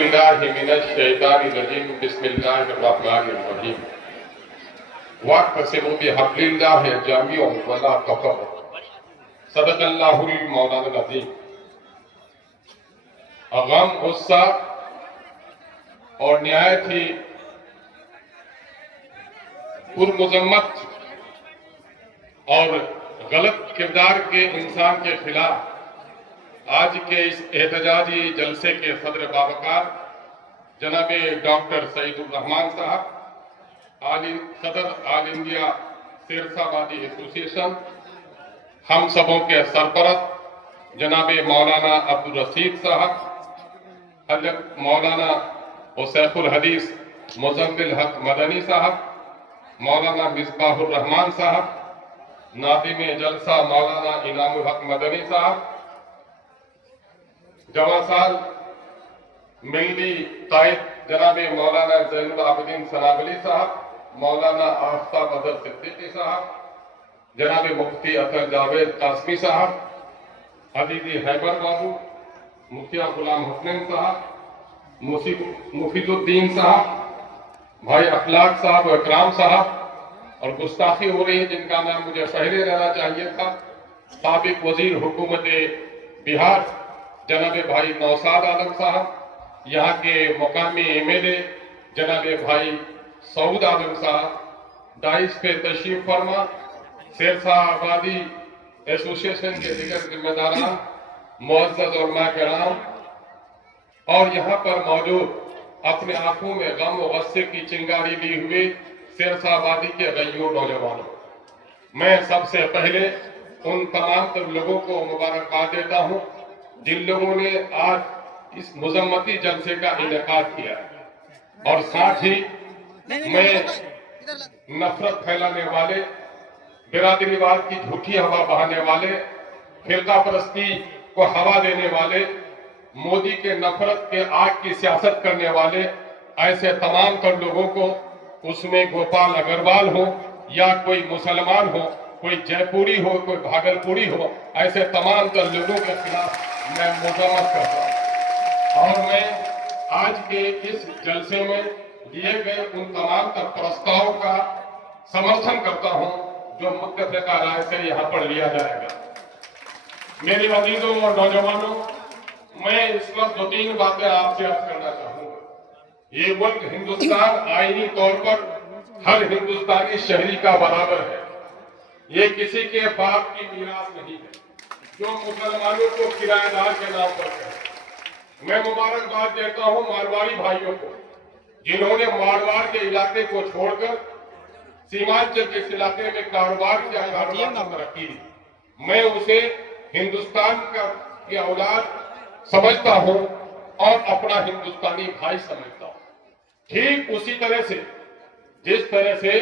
باللہ من الشیطان الرجیم بسم اللہ الرحمن الرحیم واعتصموا بحبل اللہ جميعا ولا تفرقوا صدق اللہ المولانا العظیم۔ غم، غصہ اور نہایت ہی پرمذمت اور غلط کردار کے انسان کے خلاف آج کے اس احتجاجی جلسے کے صدر باوقار جناب ڈاکٹر سعید الرحمان صاحب، صدر آل انڈیا سیرسا آبادی ایسوسی ایشن، ہم سبوں کے سرپرست جناب مولانا عبدالرشید صاحب، حضرت مولانا شیخ الحدیث مزمل حق مدنی صاحب، مولانا مصباح الرحمان صاحب، ناظم جلسہ مولانا انعام الحق مدنی صاحب، جواں سال ملی قائد جناب مولانا زین العابدین سنابلی صاحب، مولانا آفتاب اظہر صدیقی صاحب، جناب مفتی اطہر جاوید قاسمی صاحب، عزیزی حیبر بابو، مفتیہ غلام حسنین صاحب، مفید الدین صاحب، بھائی اخلاق صاحب و اکرام صاحب، اور گستاخی ہو رہی ہے جن کا نام مجھے پہلے رہنا چاہیے تھا، سابق وزیر حکومت بہار جناب بھائی نوشاد عالم صاحب، یہاں کے مقامی ایم ایل اے جناب بھائی سعود عالم صاحب، دائش پہ تشریف فرما، سیرسا آبادی ایسوسی ایشن کے دیگر ذمہ داران، معزز علماء کرام، اور یہاں پر موجود اپنے آنکھوں میں غم و غصے کی چنگاری لی ہوئے سیرسا آبادی کے غیور نوجوانوں، میں سب سے پہلے ان تمام تر لوگوں کو مبارکباد دیتا ہوں جن لوگوں نے آج اس مذمتی جلسے کا انعقاد کیا ہے، اور ساتھ ہی میں نفرت پھیلانے والے، برادری واد کی جھوٹی ہوا بہانے والے، فرقہ پرستی کو ہوا دینے والے، مودی کے نفرت کے آگ کی سیاست کرنے والے ایسے تمام تر لوگوں کو، اس میں گوپال اگروال ہو یا کوئی مسلمان ہو، کوئی جے پوری ہو، کوئی بھاگل پوری ہو، ایسے تمام تر لوگوں کے خلاف میں مذمت کرتا ہوں، اور میں آج کے اس جلسے میں دیے گئے ان تمام تر پرستاؤں کا سمرتھن کرتا ہوں جو متفقہ رائے سے یہاں پر لیا جائے گا۔ میرے عزیزوں اور نوجوانوں، میں اس وقت دو تین باتیں آپ سے عرض کرنا چاہوں گا۔ یہ ملک ہندوستان آئینی طور پر ہر ہندوستانی شہری کا برابر ہے، یہ کسی کے باپ کی میراث نہیں ہے جو مسلمانوں کو کرایہ دار کے نام پر ہے۔ میں مبارکباد دیتا ہوں مارواڑی بھائیوں کو جنہوں نے مارواڑ کے علاقے کو چھوڑ کر سیمانچل کے اس علاقے میں کاروبار کیا، کاروبار میں ترقی دی۔ میں اسے ہندوستان کی اولاد سمجھتا ہوں اور اپنا ہندوستانی بھائی سمجھتا ہوں۔ ٹھیک اسی طرح سے جس طرح سے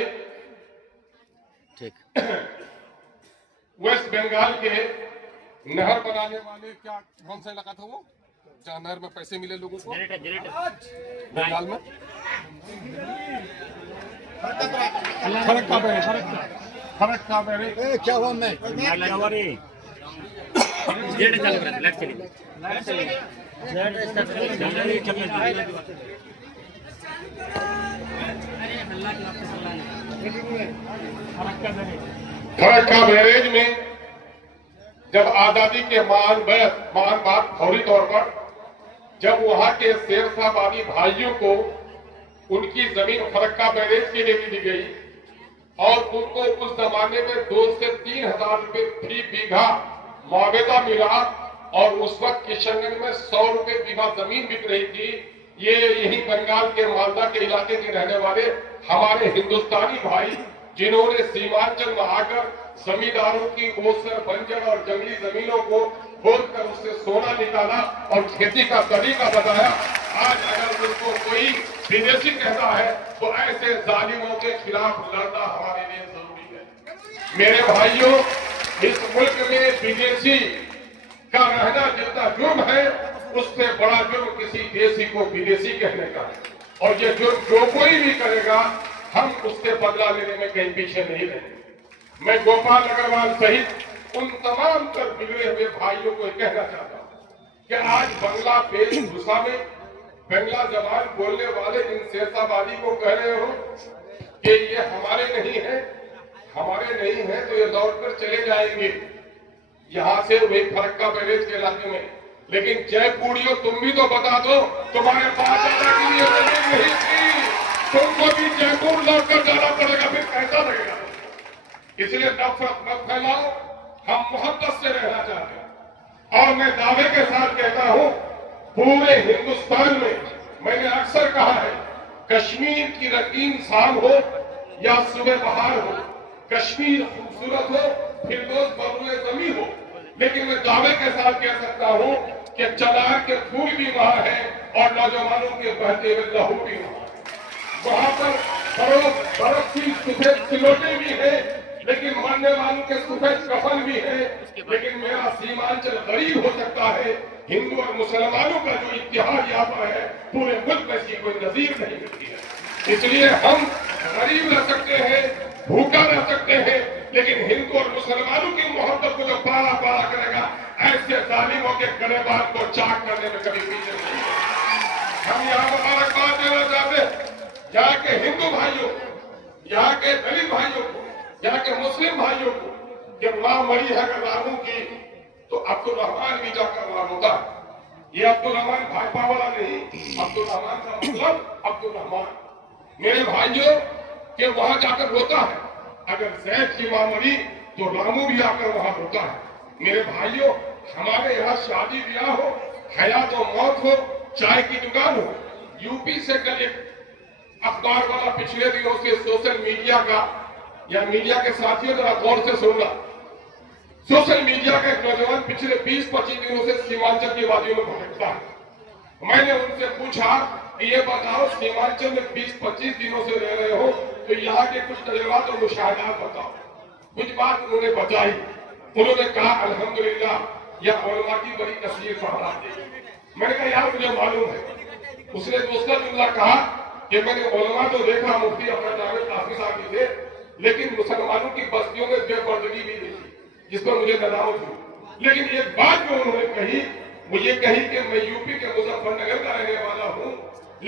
ویسٹ بنگال کے نہر بنانے والے، کیا کون سا علاقہ تھا وہ جہاں نہر میں پیسے ملے لوگوں کو بنگال میں، فرق کیا ہوا میں فرقہ بیریج میں جب آزادی کے مان بات فوری طور پر جب وہاں کے سیرسا آبادی بھائیوں کو ان کی زمین فرقہ بیریج کے لیے دی گئی اور ان کو اس زمانے میں 2 سے 3 ہزار روپے فی بیگھا معاوضہ ملا، اور اس وقت کشن گنج میں 100 روپے بیگھا زمین بک رہی تھی۔ یہی بنگال کے مالدہ کے علاقے کے رہنے والے ہمارے ہندوستانی بھائی جنہوں نے سیمانچل میں آ کر زمینداروں کی اوسر، بنجر اور جنگلی زمینوں کو کھود کر اس سے سونا نکالا اور کھیتی کا طریقہ بتایا۔ آج اگر ان کو کوئی ودیشی کہتا ہے تو ایسے ظالموں کے خلاف لڑنا ہمارے لیے ضروری ہے۔ میرے بھائیوں، اس ملک میں ودیشی کا رہنا جتنا جرم ہے، اس سے بڑا جرم کسی دیسی کو ودیشی کہنے کا ہے، اور یہ جرم جو کوئی بھی کرے گا ہم اس سے بدلہ لینے میں کہیں پیچھے نہیں رہیں گے۔ میں گوپال اگروال سہت ان تمام تر بگڑے ہوئے بھائیوں کو کہنا چاہتا ہوں کہ آج بنگلہ دیش گھسا میں بنگلہ زبان بولنے والے ان سیاستوادی کو کہہ رہے ہو کہ یہ ہمارے نہیں ہیں، ہمارے نہیں ہیں تو یہ لوٹ کر چلے جائیں گے یہاں سے وہی فرقہ بیریج کے علاقے میں، لیکن جے پوڑیوں تم بھی تو بتا دو تمہارے پاس جانے کے لیے زمین نہیں تھی، تم کو بھی جے پور لوٹ کر جانا پڑے گا، پھر کیسا لگے گا؟ اس لیے نفرت مت پھیلاؤ، ہم محبت سے رہنا چاہتے ہیں۔ اور میں دعوے کے ساتھ کہتا ہوں پورے ہندوستان میں نے اکثر کہا ہے کشمیر کی رنگین شام ہو یا صبح بہار ہو، کشمیر خوبصورت ہو فردوس بروئے زمین ہو، لیکن میں دعوے کے ساتھ کہہ سکتا ہوں کہ چنار کے پھول بھی وہاں ہیں اور نوجوانوں کے بہتے ہوئے لہو بھی وہاں پر برف کی سفید سلوٹے بھی ہیں، لیکن مرنے والوں کے سفید کفن بھی ہیں، لیکن میرا سیمانچل غریب ہو سکتا ہے، ہندو اور مسلمانوں کا جو اتحاد یہاں پر ہے پورے ملک میں اس کی کوئی نظیر نہیں ملتی ہے۔ اس لیے ہم غریب رہ سکتے ہیں، بھوکا رہ سکتے ہیں، لیکن ہندو اور مسلمانوں کی محبت کو جو پارا پارا کرے گا ایسے ظالموں کے گریبان کو چاک کرنے میں کبھی پیچھے نہیں ہے۔ ہم یہاں مبارکباد دینا چاہتے ہیں یہاں کے ہندو بھائیوں، یہاں کے دلت بھائیوں کو، یہاں کے مسلم بھائیوں کو، جب ماں مری ہے اگر راموں کی تو عبد الرحمان بھی جا کر وہاں روتا ہے۔ یہ عبد الرحمان بھاجپا والا نہیں، عبد الرحمان کا مطلب عبد الرحمان میرے بھائیوں کہ وہاں جا کر روتا ہے۔ اگر زید کی ماں مری تو رامو بھی آ کر وہاں روتا ہے۔ میرے بھائیوں ہمارے یہاں شادی بیاہ ہو، حیات و موت ہو، چائے کی دکان ہو، یو پی سے کل ایک اخبار والا پچھلے دنوں سے سوشل میڈیا کا یا میڈیا کے ساتھیوں ذرا غور سے سننا، سوشل میڈیا کا ایک نوجوان پچھلے 20-25 دنوں سے سیمانچل کی وادیوں میں بھٹکتا ہے۔ میں نے ان سے پوچھا کہ یہ بتاؤ سیمانچل میں 20-25 دنوں سے رہ رہے ہو تو یہاں کے کچھ تجربات اور مشاہدات بتاؤ۔ کچھ بات انہوں نے بتائی، انہوں نے کہا الحمدللہ یہ علماء کی بڑی تصویر پڑھا دی۔ میں نے کہا یار مجھے معلوم ہے۔ اس نے دوسرا جملہ کہا کہ میں نے علماء تو دیکھا مفتی احمد جاوید کافی صاحب تھے، لیکن مسلمانوں کی بستیوں میں بے پردگی بھی دیکھی جس پر مجھے ندامت ہوئی۔ لیکن ایک بات جو انہوں نے کہی وہ یہ کہی کہ میں یو پی کے مظفر نگر کا رہنے والا ہوں،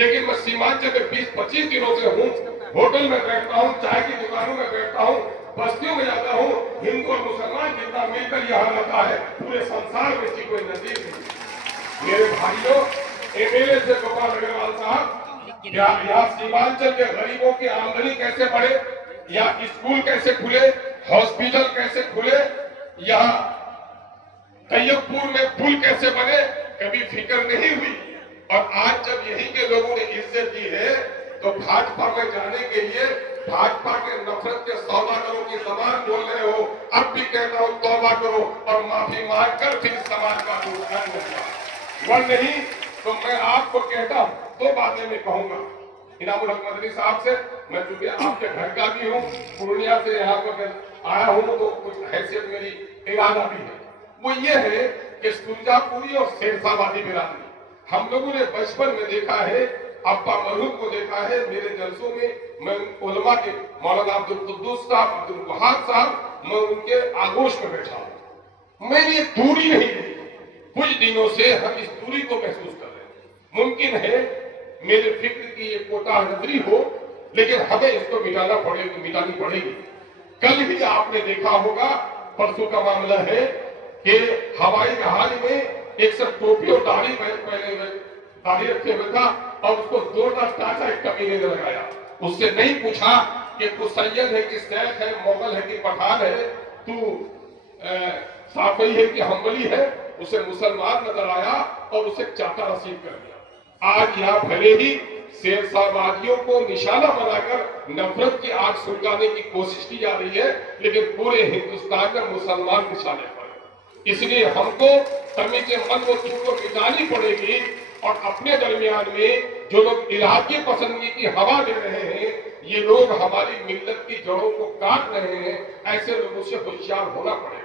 لیکن میں سیمانچل میں 20-25 دنوں سے ہوں، ہوٹل میں بیٹھتا ہوں، چائے کی دکانوں میں بیٹھتا ہوں، بستیوں میں جاتا ہوں، ہندو اور مسلمان جتنا مل کر یہاں رہتا ہے پورے سنسار میں اس کی کوئی نظیر نہیں۔ میرے بھائیوں ایم ایل اے سے گوپال اگروال صاحب یہاں سیمانچل کے غریبوں کی آمدنی کیسے بڑھے، یہاں اسکول کیسے کھلے، ہاسپٹل کیسے کھلے، یہاں طیب پور میں پل کیسے بنے، کبھی فکر نہیں ہوئی۔ اور آج جب یہی کے لوگوں نے عزت دی ہے تو بھاجپا میں جانے کے لیے بھاجپا کے نفرت کے سوداگروں کی زبان بول رہے ہو۔ اب بھی کہتا ہوں توبہ کرو اور معافی مانگ کر پھر سماج کا دشمن ہوگا، ورنہ نہیں تو میں آپ کو کہتا ہوں دو باتیں میں کہوں گا۔ انعام الحق مدنی صاحب سے میں چونکہ آپ کے گھر کا بھی ہوں، پورنیہ سے یہاں پر آیا ہوں تو کچھ حیثیت میری ارادہ بھی ہے، وہ یہ ہے کہ سنجا پوری اور شیرشاہ وادی برادری ہم لوگوں نے بچپن میں دیکھا ہے، ابا مرحوم کو دیکھا ہے میرے جلسوں میں، میں علماء کے مولانا عبد القدوس صاحب، عبد الوہاب صاحب، میں ان کے آغوش میں بیٹھا ہوں، میں نے دوری نہیں دی، کچھ دنوں سے ہم اس دوری کو محسوس کر رہے ہیں۔ ممکن ہے میرے فکر کی یہ کوتاہ نظری ہو، لیکن ہمیں اس کو مٹانی پڑے گی۔ کل ہی آپ نے دیکھا ہوگا، پرسوں کا معاملہ ہے کہ ہوائی جہاز میں ایک سب ٹوپی اور داڑھی پہنے ہوئے، داڑھی رکھے ہوئے تھا اور اس کو زوردار ٹانچا ایک کمینے نے لگایا۔ اس سے نہیں پوچھا کہ تو سید ہے کہ شیخ ہے، مغل ہے کہ پٹھان ہے، تو صافی ہے کہ حنبلی ہے، اسے مسلمان نظر آیا اور اسے چاٹا رسید کر دیا۔ آج یہاں بھلے ہی شیرشاہ وادیوں کو نشانہ بنا کر نفرت کی آگ سلگانے کی کوشش کی جا رہی ہے، لیکن پورے ہندوستان میں مسلمان نشانے پر ہیں۔ اس لیے ہم کو تمیز من و چوٹ کو مٹانی پڑے گی، اور اپنے درمیان میں جو لوگ الہاقی پسندگی کی ہوا دے رہے ہیں، یہ لوگ ہماری ملت کی جڑوں کو کاٹ رہے ہیں، ایسے لوگوں سے ہوشیار ہونا پڑے گا۔